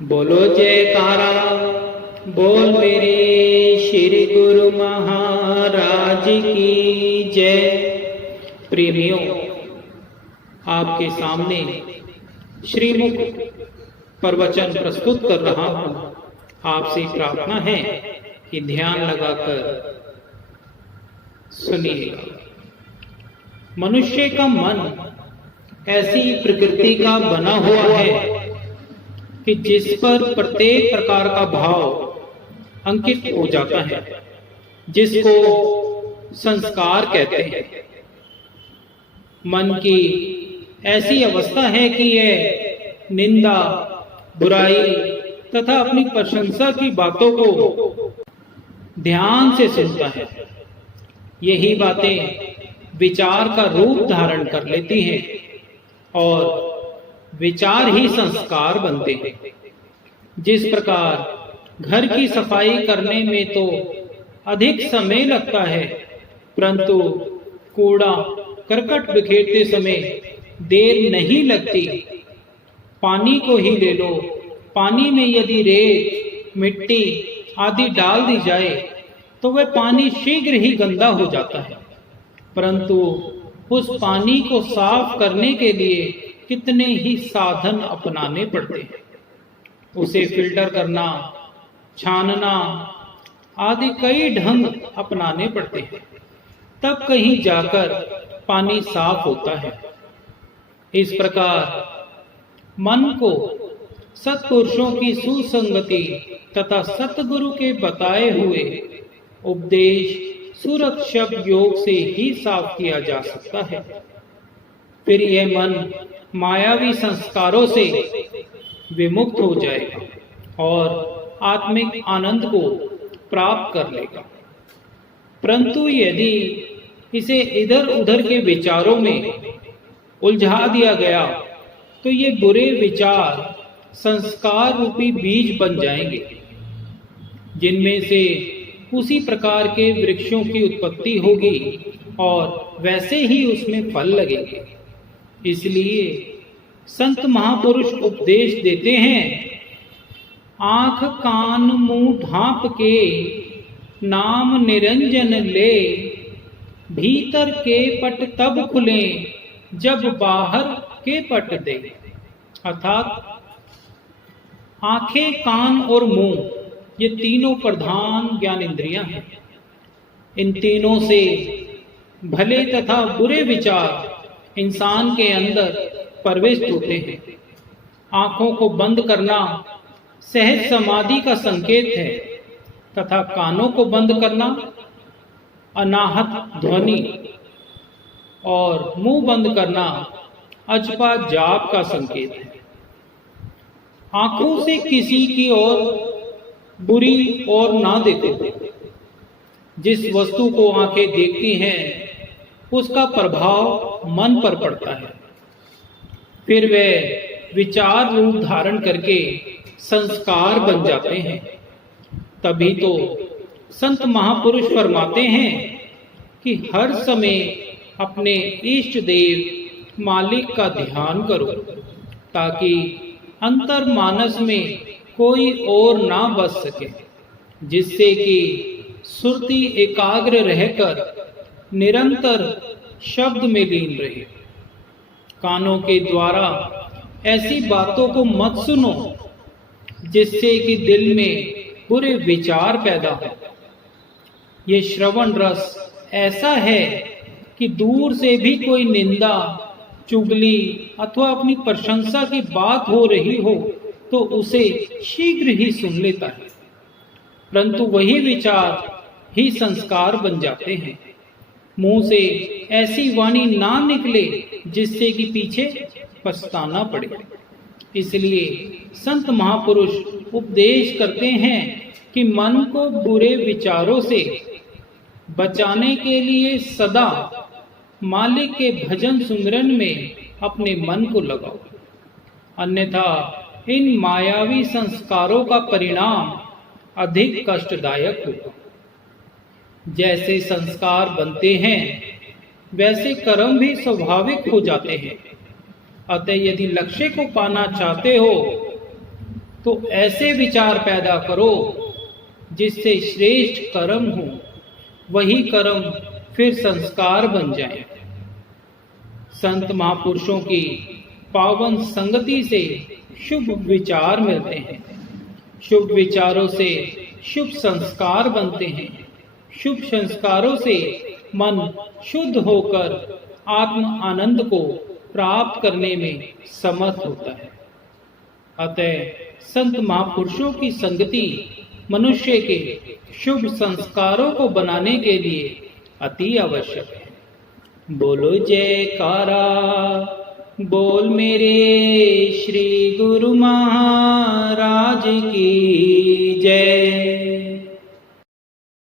बोलो जयकारा, बोल मेरे श्री गुरु महाराज की जय। प्रेमियों, आपके सामने श्रीमुख प्रवचन प्रस्तुत कर रहा हूँ। आपसे प्रार्थना है कि ध्यान लगाकर सुनिएगा। मनुष्य का मन ऐसी प्रकृति का बना हुआ है कि जिस पर प्रत्येक प्रकार का भाव अंकित हो जाता है, जिसको संस्कार कहते हैं। मन की ऐसी अवस्था है कि यह निंदा, बुराई तथा अपनी प्रशंसा की बातों को ध्यान से सुनता है। यही बातें विचार का रूप धारण कर लेती हैं और विचार ही संस्कार बनते हैं। जिस प्रकार घर की सफाई करने में तो अधिक समय लगता है, परंतु कूड़ा करकट बिखेरते समय देर नहीं लगती। पानी को ही ले लो, पानी में यदि रेत, मिट्टी आदि डाल दी जाए तो वह पानी शीघ्र ही गंदा हो जाता है, परंतु उस पानी को साफ करने के लिए कितने ही साधन अपनाने पड़ते हैं। उसे फिल्टर करना, छानना आदि कई ढंग अपनाने पड़ते हैं, तब कहीं जाकर पानी साफ होता है। इस प्रकार मन को सत्पुरुषों की सुसंगति तथा सतगुरु के बताए हुए उपदेश सुरक्षक योग से ही साफ किया जा सकता है। फिर यह मन मायावी संस्कारों से विमुक्त हो जाएगा और आत्मिक आनंद को प्राप्त कर लेगा। परंतु यदि इसे इधर उधर के विचारों में उलझा दिया गया तो ये बुरे विचार संस्कार रूपी बीज बन जाएंगे, जिनमें से उसी प्रकार के वृक्षों की उत्पत्ति होगी और वैसे ही उसमें फल लगेंगे। इसलिए संत महापुरुष उपदेश देते हैं, आंख कान मुंह ढांप के नाम निरंजन ले, भीतर के पट तब खुले जब बाहर के पट दे। अर्थात आंखें, कान और मुंह ये तीनों प्रधान ज्ञान इंद्रियां हैं। इन तीनों से भले तथा बुरे विचार इंसान के अंदर प्रविष्ट होते हैं। आंखों को बंद करना सहज समाधि का संकेत है तथा कानों को बंद करना अनाहत ध्वनि और मुंह बंद करना अजपा जाप का संकेत है। आंखों से किसी की ओर बुरी ओर ना देखो। जिस वस्तु को आंखें देखती हैं उसका प्रभाव मन पर पड़ता है, फिर वे विचार रूप धारण करके संस्कार बन जाते हैं। तभी तो संत महापुरुष फरमाते हैं कि हर समय अपने इष्ट देव मालिक का ध्यान करो, ताकि अंतर मानस में कोई और ना बस सके, जिससे कि सुरती एकाग्र रहकर निरंतर शब्द में लीन रहे। कानों के द्वारा ऐसी बातों को मत सुनो जिससे कि दिल में बुरे विचार पैदा हो। ये श्रवण रस ऐसा है कि दूर से भी कोई निंदा, चुगली अथवा अपनी प्रशंसा की बात हो रही हो तो उसे शीघ्र ही सुन लेता है, परंतु वही विचार ही संस्कार बन जाते हैं। मुंह से ऐसी वाणी ना निकले जिससे कि पीछे पछताना पड़े। इसलिए संत महापुरुष उपदेश करते हैं कि मन को बुरे विचारों से बचाने के लिए सदा मालिक के भजन सुमिरन में अपने मन को लगाओ, अन्यथा इन मायावी संस्कारों का परिणाम अधिक कष्टदायक होगा। जैसे संस्कार बनते हैं वैसे कर्म भी स्वाभाविक हो जाते हैं। अतः यदि लक्ष्य को पाना चाहते हो तो ऐसे विचार पैदा करो जिससे श्रेष्ठ कर्म हो, वही कर्म फिर संस्कार बन जाए। संत महापुरुषों की पावन संगति से शुभ विचार मिलते हैं, शुभ विचारों से शुभ संस्कार बनते हैं, शुभ संस्कारों से मन शुद्ध होकर आत्म आनंद को प्राप्त करने में समर्थ होता है। अतः संत महापुरुषों की संगति मनुष्य के शुभ संस्कारों को बनाने के लिए अति आवश्यक है। बोलो जयकारा, बोल मेरे श्री गुरु महाराज की जय।